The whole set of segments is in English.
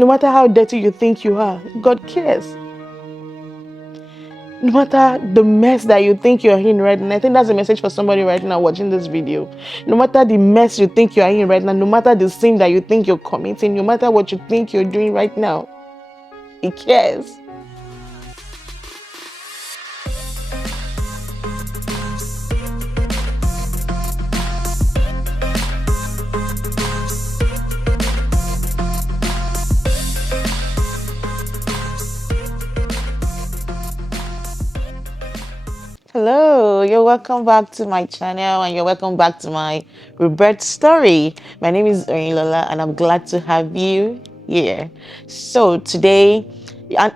No matter how dirty you think you are, God cares. No matter the mess that you think you're in right now, I think that's a message for somebody right now watching this video. No matter the mess you think you're in right now, no matter the sin that you think you're committing, no matter what you think you're doing right now, He cares. Hello, you're welcome back to my channel and you're welcome back to my Rebirth Story. My name is Lola and I'm glad to have you here. So today, and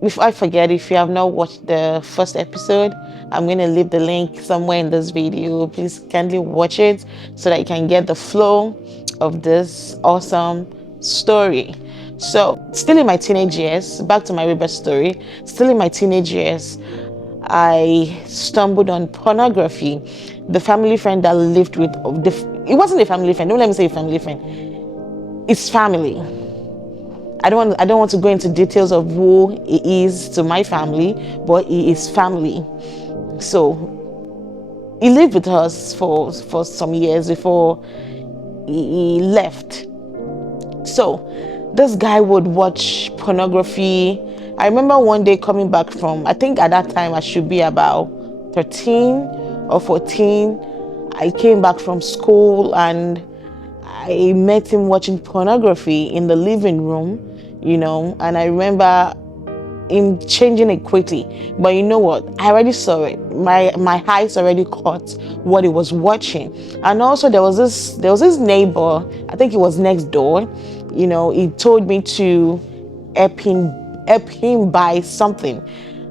before I forget, if you have not watched the first episode, I'm going to leave the link somewhere in this video. Please kindly watch it so that you can get the flow of this awesome story. So, still in my teenage years, back to my rebirth story, still in my teenage years, I stumbled on pornography. The family friend that lived with, it wasn't a family friend, don't let me say a family friend, it's family. I don't want to go into details of who he is to my family, but he is family. So he lived with us for some years before he left. So this guy would watch pornography. I remember one day coming back from, I think at that time I should be about 13 or 14. I came back from school and I met him watching pornography in the living room, and I remember him changing it quickly. But you know what? I already saw it. My eyes already caught what he was watching. And also there was this neighbor, I think he was next door, he told me to help him buy something.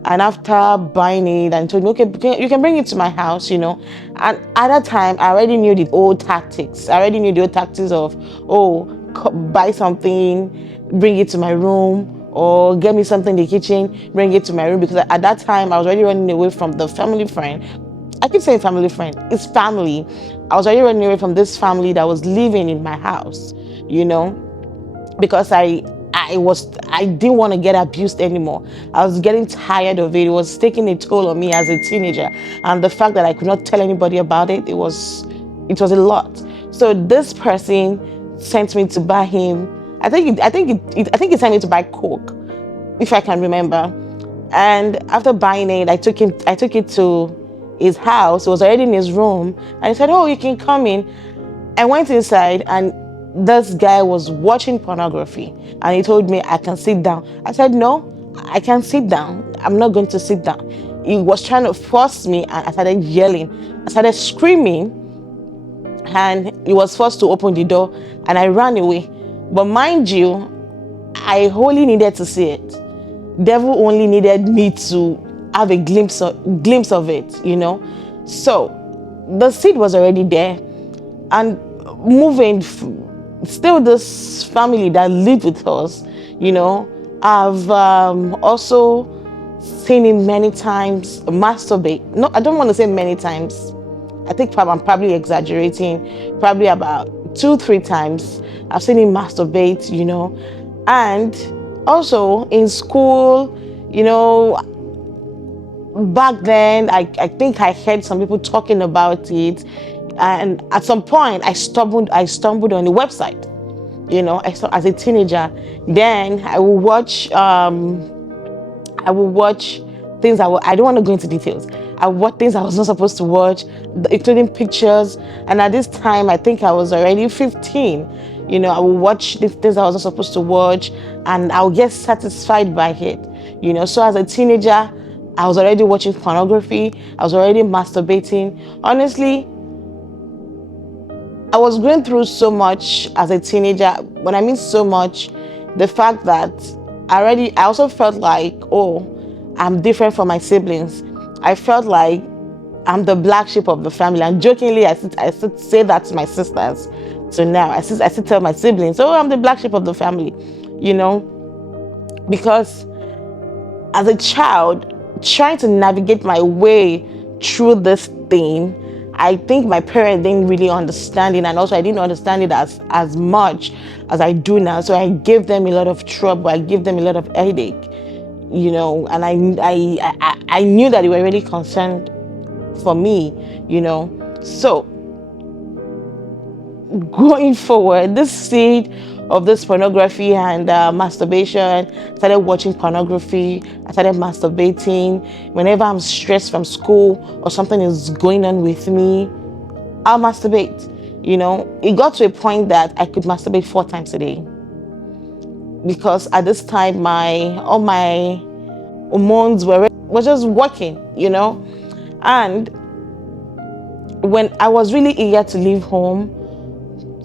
And after buying it, and told me, okay, you can bring it to my house, And at that time, I already knew the old tactics. I already knew the old tactics of, buy something, bring it to my room, or get me something in the kitchen, bring it to my room. Because at that time, I was already running away from the family friend. I keep saying family friend. It's family. I was already running away from this family that was living in my house, because I didn't want to get abused anymore. I was getting tired of it. It was taking a toll on me as a teenager, and the fact that I could not tell anybody about it, it was a lot. So this person sent me to buy him. I think he sent me to buy Coke, if I can remember. And after buying it, I took it to his house. It was already in his room, and he said, "Oh, you can come in." I went inside and this guy was watching pornography, and he told me I can sit down. I said, no, I can't sit down. I'm not going to sit down. He was trying to force me, and I started yelling. I started screaming, and he was forced to open the door, and I ran away. But mind you, I only needed to see it. Devil only needed me to have a glimpse of it, So the seed was already there, and moving. Still, this family that lived with us, I've also seen him many times masturbate. No, I don't want to say many times. I think I'm probably exaggerating. Probably about 2-3 times I've seen him masturbate, and also in school, back then I think I heard some people talking about it. And at some point, I stumbled on a website, as a teenager. Then I will watch things I don't want to go into details. I watch things I was not supposed to watch, including pictures. And at this time, I think I was already 15. I will watch these things I was not supposed to watch, and I'll get satisfied by it. So as a teenager, I was already watching pornography. I was already masturbating. Honestly, I was going through so much as a teenager. When I mean so much, the fact that I also felt like, I'm different from my siblings. I felt like I'm the black sheep of the family. And jokingly, I still say that to my sisters. So now I still tell my siblings, I'm the black sheep of the family, because as a child, trying to navigate my way through this thing, I think my parents didn't really understand it, and also I didn't understand it as much as I do now. So I gave them a lot of trouble. I gave them a lot of headache, and I knew that they were really concerned for me, So going forward, this seed of this pornography and masturbation, started watching pornography. I started masturbating. Whenever I'm stressed from school or something is going on with me, I'll masturbate. It got to a point that I could masturbate 4 times a day, because at this time all my hormones were just working, and when I was really eager to leave home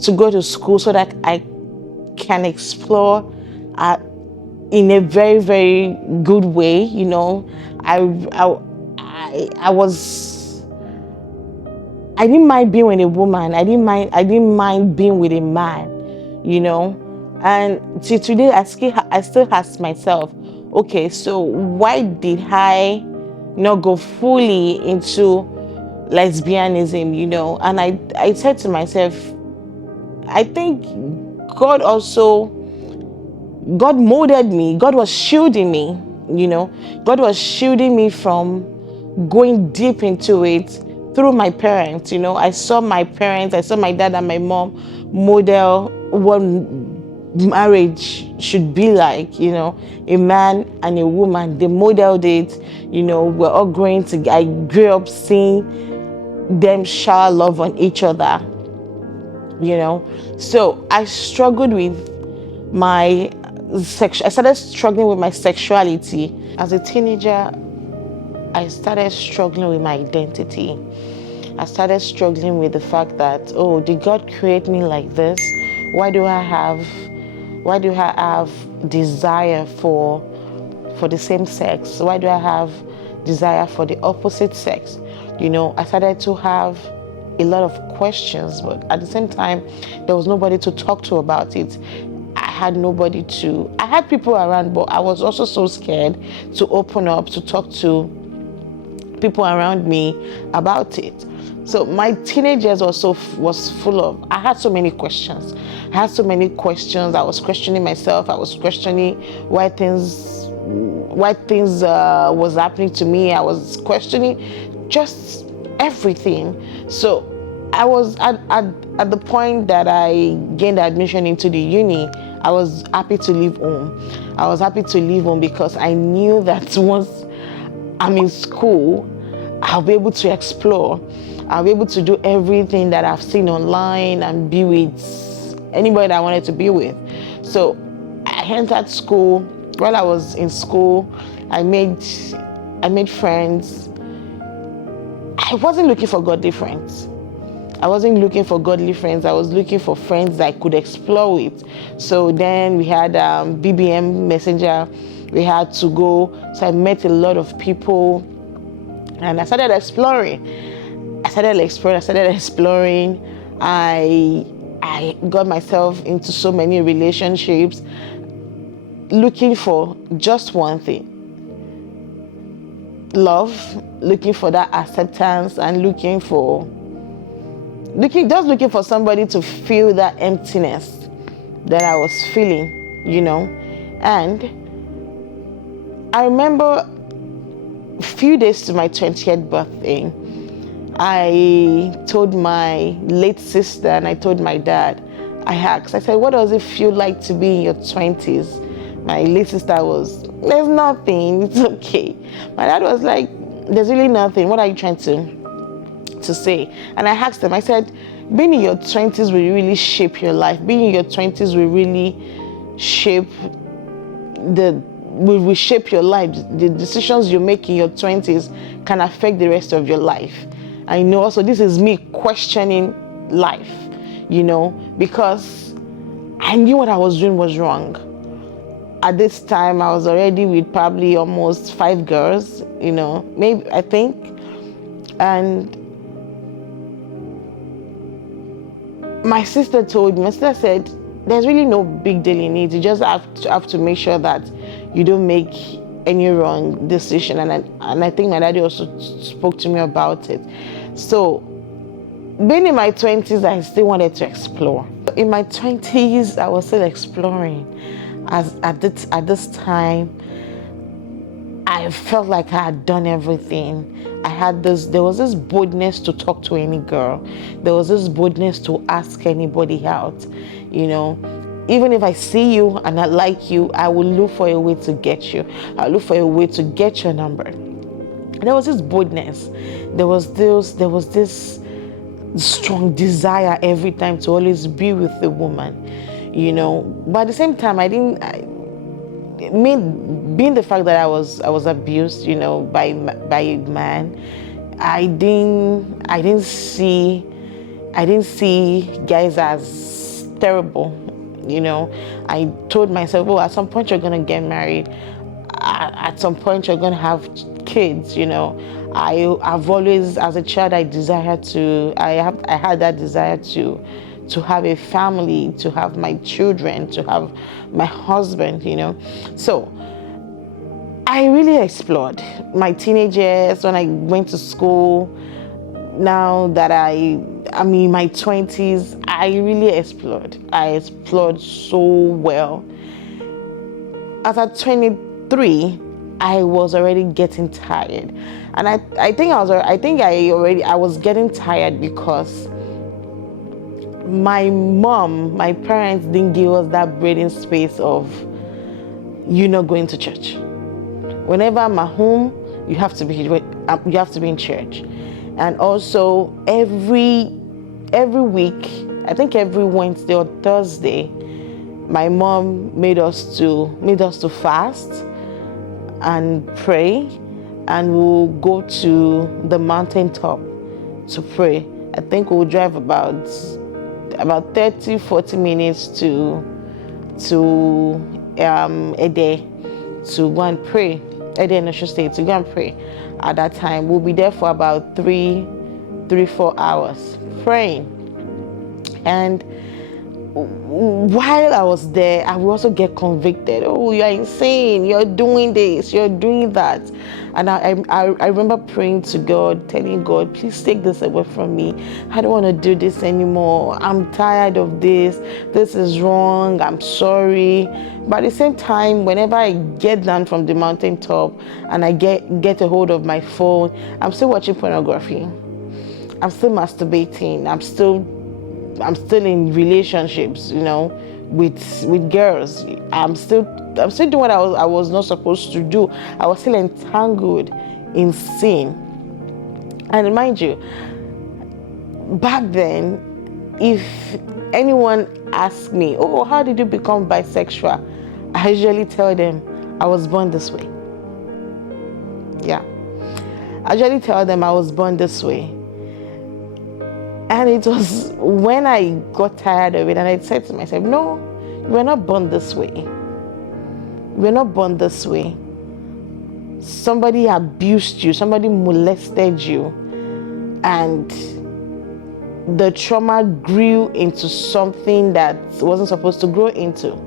to go to school so that I can explore in a very, very good way, I didn't mind being with a woman. I didn't mind being with a man, and till today I still ask myself, okay, so why did I not go fully into lesbianism, and I said to myself, I think God molded me. God was shielding me, God was shielding me from going deep into it through my parents. I saw my dad and my mom model what marriage should be like, a man and a woman. They modeled it, we're all growing together. I grew up seeing them shower love on each other, so I struggled with I started struggling with my sexuality. As a teenager, I started struggling with my identity. I started struggling with the fact that, oh, did God create me like this? Why do I have desire for the same sex? Why do I have desire for the opposite sex? I started to have a lot of questions, but at the same time, there was nobody to talk to about it. I had people around, but I was also so scared to open up, to talk to people around me about it. So my teenagers was full of, I had so many questions. I was questioning myself. I was questioning why things was happening to me. I was questioning just everything. So I was at the point that I gained admission into the uni. I was happy to leave home. Because I knew that once I'm in school, I'll be able to explore. I'll be able to do everything that I've seen online and be with anybody that I wanted to be with. So I entered school. While I was in school, I made friends. I wasn't looking for godly friends. I was looking for friends that I could explore with. So then we had BBM Messenger. We had to go. So I met a lot of people, and I started exploring. I got myself into so many relationships, looking for just one thing: love, looking for that acceptance, and looking for somebody to fill that emptiness that I was feeling, And I remember a few days to my 20th birthday, I told my late sister and I told my dad, I said, what does it feel like to be in your 20s? My late sister was, there's nothing, it's okay. My dad was like, there's really nothing. What are you trying to say? And I asked him, I said, being in your 20s will really shape your life. Being in your 20s will really shape your life. The decisions you make in your 20s can affect the rest of your life. I know also this is me questioning life, because I knew what I was doing was wrong. At this time, I was already with probably almost 5 girls, maybe, I think. And my sister said, there's really no big deal in it. You just have to make sure that you don't make any wrong decision. And I think my daddy also spoke to me about it. So being in my 20s, I still wanted to explore. In my 20s, I was still exploring. As at this time, I felt like I had done everything. There was this boldness to talk to any girl. There was this boldness to ask anybody out. You know, even if I see you and I like you, I will look for a way to get you. I'll look for a way to get your number. There was this boldness. There was this strong desire every time to always be with the woman, you know. But at the same time, being the fact that I was abused, you know, by a man, I didn't see guys as terrible, you know. I told myself, oh, at some point you're gonna get married, at some point you're gonna have kids, you know. I've always, as a child, I had that desire to have a family, to have my children, to have my husband, you know. So I really explored my teenage years when I went to school. Now that I'm in my 20s, I really explored. I explored so well. As at 23, I was already getting tired, and I was getting tired because my parents didn't give us that breathing space of, you not going to church. Whenever I'm at home, you have to be in church. And also every week, I think every Wednesday or Thursday, my mom made us to fast and pray, and we'll go to the mountaintop to pray. I think we'll drive about 30-40 minutes to a day to go and pray. A day in Osun State to go and pray. At that time, we'll be there for about 3-4 hours praying. And while I was there, I would also get convicted. Oh, you're insane, you're doing this, you're doing that. And I remember praying to God, telling God, please take this away from me. I don't want to do this anymore. I'm tired of this. This is wrong. I'm sorry. But at the same time, whenever I get down from the mountaintop and I get a hold of my phone, I'm still watching pornography. I'm still masturbating. I'm still in relationships, you know, with girls. I'm still doing what I was not supposed to do. I was still entangled in sin. And mind you, back then, if anyone asked me, oh, how did you become bisexual? I usually tell them I was born this way. Yeah. I usually tell them I was born this way. And it was when I got tired of it and I said to myself, no, we're not born this way. We're not born this way. Somebody abused you, somebody molested you, and the trauma grew into something that wasn't supposed to grow into.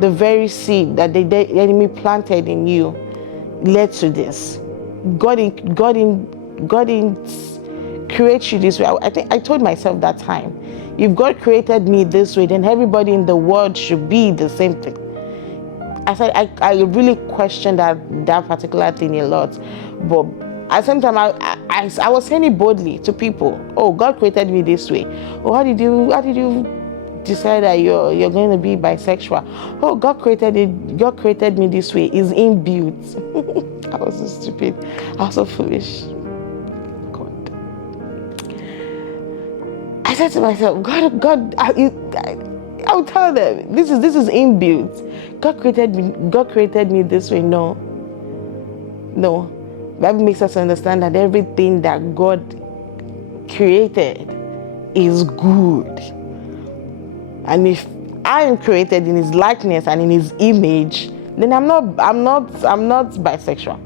The very seed that the enemy planted in you led to this. God didn't create you this way. I think I told myself that time, if God created me this way, then everybody in the world should be the same thing. I said I really questioned that particular thing a lot, but at the same time I was saying it boldly to people. Oh, God created me this way. Oh, how did you decide that you're going to be bisexual? Oh, God created me this way. It's inbuilt. I was so stupid. I was so foolish. God. I said to myself, God, I would tell them this is inbuilt. God created me this way. No. Bible makes us understand that everything that God created is good. And if I am created in His likeness and in His image, then I'm not bisexual.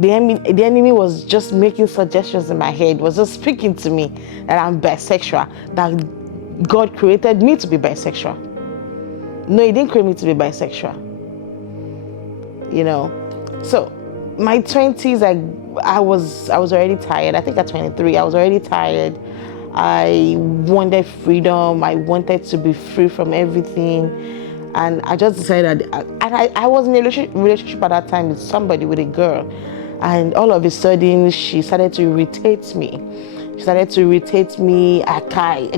The enemy was just making suggestions in my head, was just speaking to me that I'm bisexual, that God created me to be bisexual. No, He didn't create me to be bisexual. You know, so my 20s, I was already tired. I think at 23, I was already tired. I wanted freedom. I wanted to be free from everything. And I just decided, I was in a relationship at that time with somebody, with a girl. And all of a sudden, she started to irritate me. I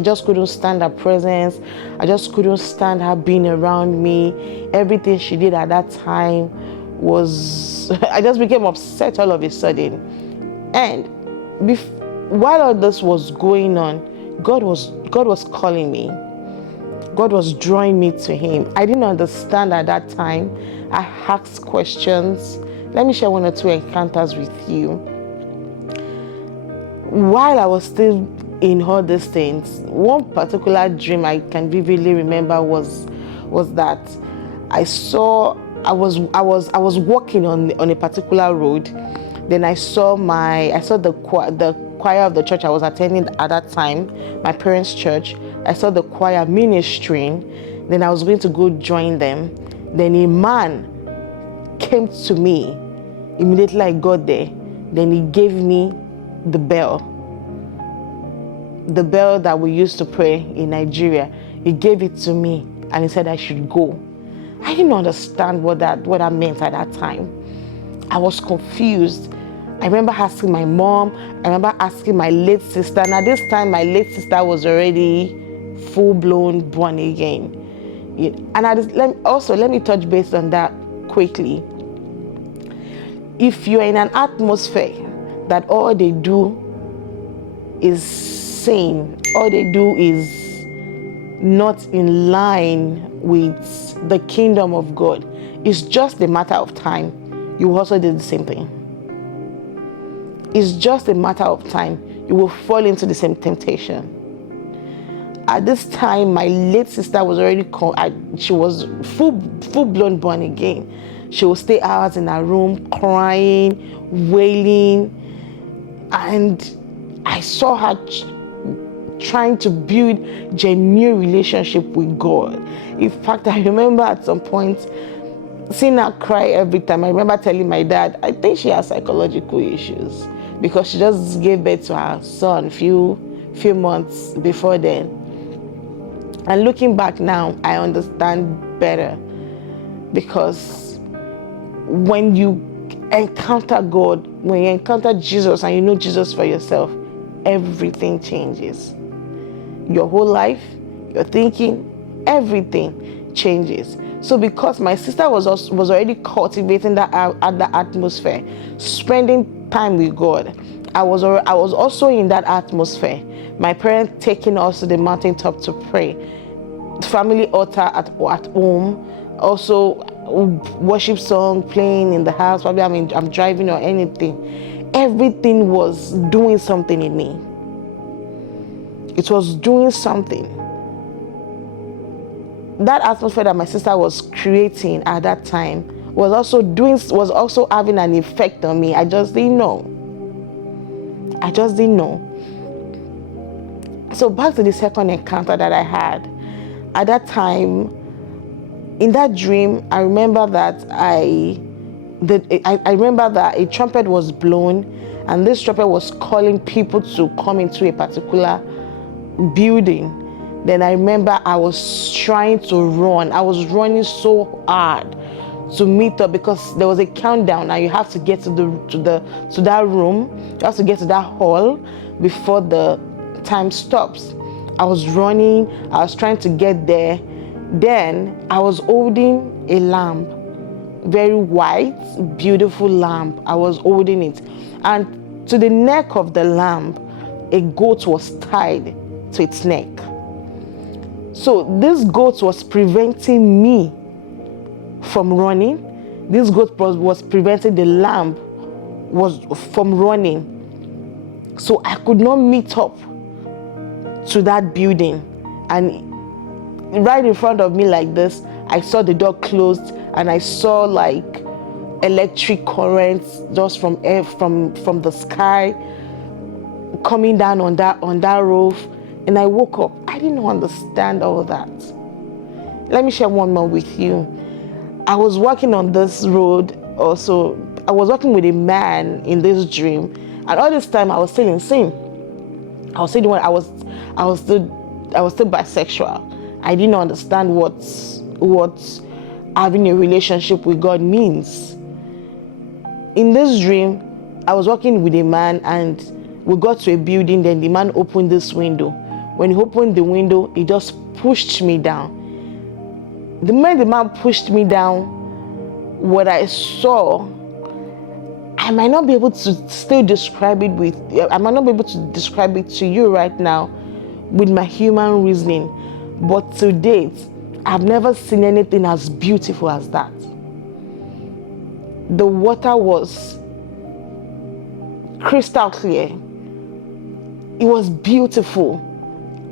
just couldn't stand her presence. I just couldn't stand her being around me. Everything she did at that time was, I just became upset all of a sudden. And while all this was going on, God was calling me. God was drawing me to Him. I didn't understand at that time. I asked questions. Let me share one or two encounters with you. While I was still in all these things, one particular dream I can vividly remember was that I was walking on a particular road. Then I saw the choir of the church I was attending at that time, my parents' church. I saw the choir ministering. Then I was going to go join them. Then a man came to me. Immediately I got there. Then he gave me the bell that we used to pray in Nigeria. He gave it to me and he said I should go. I didn't understand what that meant at that time. I was confused. I remember asking my mom. I remember asking my late sister. And at this time, my late sister was already full-blown born again. Let me touch base on that quickly. If you're in an atmosphere that all they do is sing, all they do is not in line with the kingdom of God, it's just a matter of time. You also did the same thing. It's just a matter of time. You will fall into the same temptation. At this time, my late sister was already she was full-blown born again. She would stay hours in her room crying, wailing, and I saw her trying to build genuine relationship with God. In fact, I remember at some point seeing her cry every time. I remember telling my dad, I think she has psychological issues because she just gave birth to her son few months before then. And looking back now, I understand better, because when you encounter God, when you encounter Jesus and you know Jesus for yourself, everything changes. Your whole life, your thinking, everything changes. So because my sister was already cultivating that atmosphere, spending time with God, I was also in that atmosphere. My parents taking us to the mountaintop to pray, family altar at home, also worship song playing in the house. Probably I'm driving or anything. Everything was doing something in me. It was doing something. That atmosphere that my sister was creating at that time was also having an effect on me. I just didn't know. So back to the second encounter that I had. At that time, in that dream, I remember that I remember that a trumpet was blown, and this trumpet was calling people to come into a particular building. Then I remember I was trying to run. I was running so hard to meet up, because there was a countdown and you have to get to that room. You have to get to that hall before the time stops. I was running. I was trying to get there. Then I was holding a lamp, very white, beautiful lamp. I was holding it, and to the neck of the lamp, a goat was tied to its neck. So this goat was preventing me from running. This goat was preventing the lamp from running. So I could not meet up to that building. And right in front of me like this, I saw the door closed, and I saw like electric currents just from the sky coming down on that roof. And I woke up. I didn't understand all that. Let me share one more with you. I was walking on this road also. I was working with a man in this dream, and all this time I was still in sin. I was still bisexual. I didn't understand what having a relationship with God means. In this dream, I was working with a man, and we got to a building. Then the man opened this window. When he opened the window, he just pushed me down. The moment the man pushed me down, what I saw, I might not be able to still describe it I might not be able to describe it to you right now with my human reasoning, but to date, I've never seen anything as beautiful as that. The water was crystal clear. It was beautiful.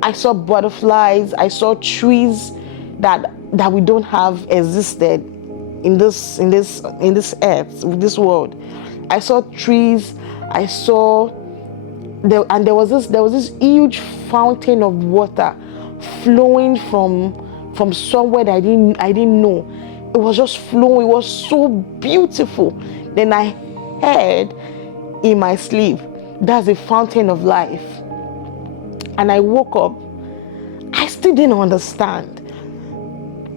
I saw butterflies. I saw trees that we don't have existed in this earth, in this world. I saw trees. I saw there was this huge fountain of water flowing from somewhere that I didn't know. It was just flowing. It was so beautiful. Then I heard in my sleep, that's a fountain of life. And I woke up. I still didn't understand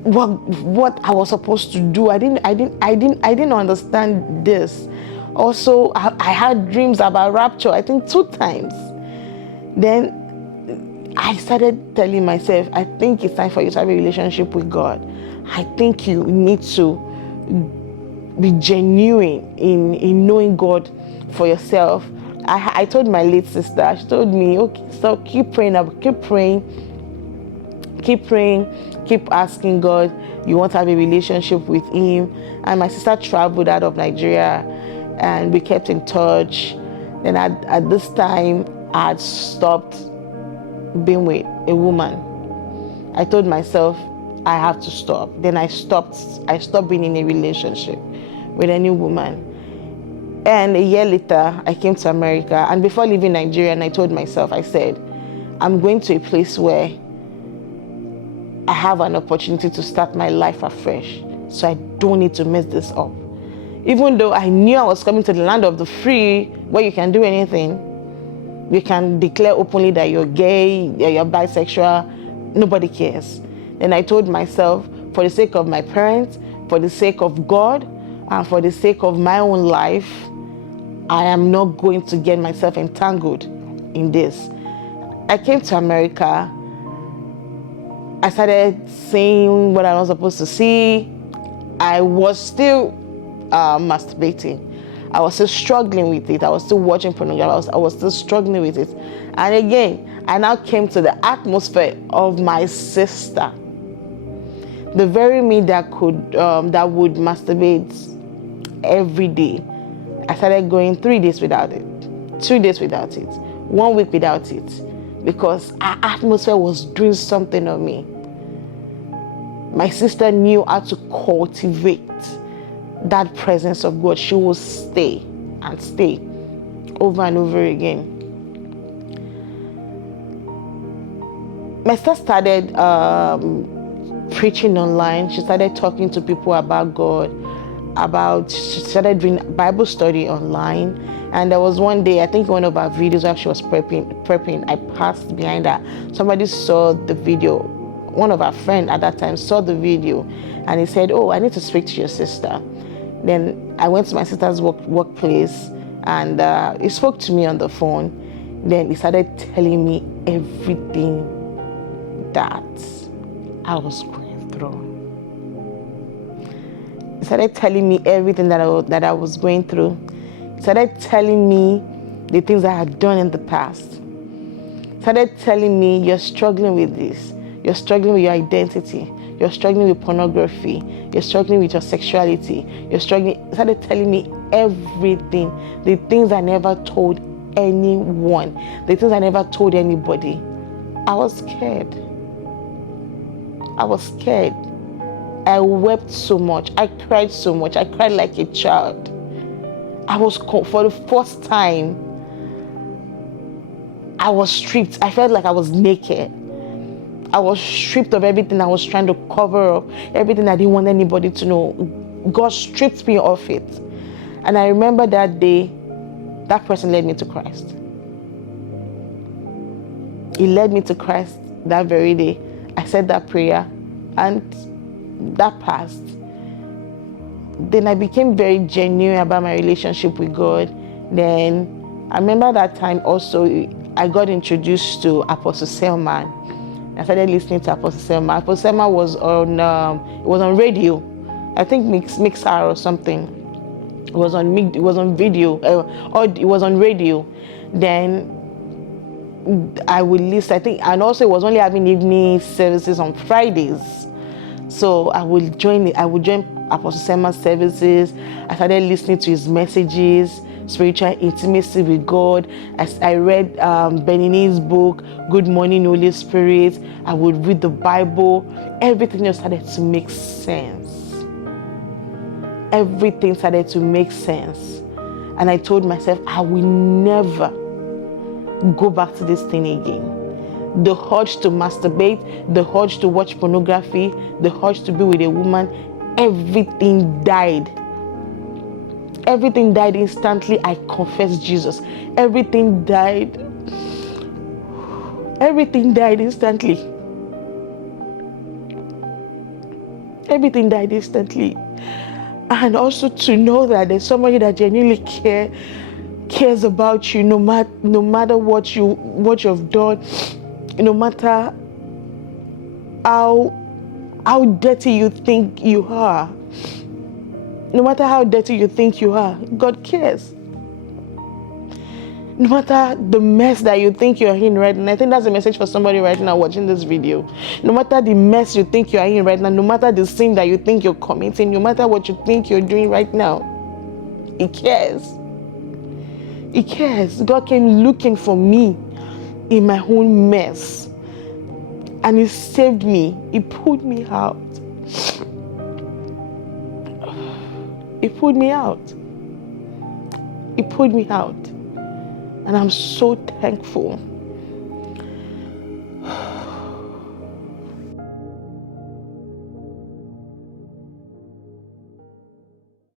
what I was supposed to do. I didn't understand this. Also, I had dreams about rapture, I think 2 times. Then I started telling myself, I think it's time for you to have a relationship with God. I think you need to be genuine in knowing God for yourself. I told my late sister, she told me, okay, so keep praying, keep asking God, you want to have a relationship with Him. And my sister traveled out of Nigeria, and we kept in touch. Then at this time, I had stopped being with a woman. I told myself, I have to stop. Then I stopped being in a relationship with any woman. And a year later, I came to America. And before leaving Nigeria, and I told myself, I said, I'm going to a place where I have an opportunity to start my life afresh. So I don't need to mess this up. Even though I knew I was coming to the land of the free, where you can do anything. You can declare openly that you're gay, you're bisexual. Nobody cares. Then I told myself, for the sake of my parents, for the sake of God, and for the sake of my own life, I am not going to get myself entangled in this. I came to America. I started seeing what I was supposed to see. I was still masturbating. I was still struggling with it. I was still watching pornography. I was still struggling with it. And again, I now came to the atmosphere of my sister. The very me that would masturbate every day. I started going 3 days without it, 2 days without it, 1 week without it, because our atmosphere was doing something on me. My sister knew how to cultivate that presence of God. She would stay and stay over and over again. My sister started preaching online. She started talking to people about God. She started doing Bible study online. And there was one day, I think one of our videos where she was prepping, I passed behind her. Somebody saw the video. One of our friends at that time saw the video, and he said, oh, I need to speak to your sister. Then I went to my sister's workplace, and he spoke to me on the phone. Then he started telling me everything that I was going through. He started telling me everything that I was going through. He started telling me the things I had done in the past. He started telling me, you're struggling with this. You're struggling with your identity. You're struggling with pornography. You're struggling with your sexuality. He started telling me everything. The things I never told anyone. The things I never told anybody. I was scared. I wept so much. I cried so much. I cried like a child. For the first time, I was stripped. I felt like I was naked. I was stripped of everything I was trying to cover up, everything I didn't want anybody to know. God stripped me of it. And I remember that day, that person led me to Christ. He led me to Christ that very day. I said that prayer, and that passed. Then I became very genuine about my relationship with God. Then I remember that time also, I got introduced to Apostle Selman. I started listening to Apostle Selman. Apostle Selman was on radio, I think Mixer or something. It was on video, or it was on radio. Then I would listen, I think, and also it was only having evening services on Fridays. So I would join Apostle Selman's services. I started listening to his messages, spiritual intimacy with God. I read Benini's book, Good Morning, Holy Spirit. I would read the Bible. Everything just started to make sense. Everything started to make sense. And I told myself, I will never go back to this thing again. The urge to masturbate, the urge to watch pornography, the urge to be with a woman, everything died. Everything died instantly. I confessed Jesus. Everything died. Everything died instantly. Everything died instantly. And also to know that there's somebody that genuinely cares about you, no matter what you've done, no matter how dirty you think you are, no matter how dirty you think you are, God cares. No matter the mess that you think you're in right now, I think that's a message for somebody right now watching this video. No matter the mess you think you're in right now, no matter the sin that you think you're committing, no matter what you think you're doing right now, He cares. He cares. God came looking for me in my own mess, and He saved me. He pulled me out. He pulled me out. He pulled me out. And I'm so thankful.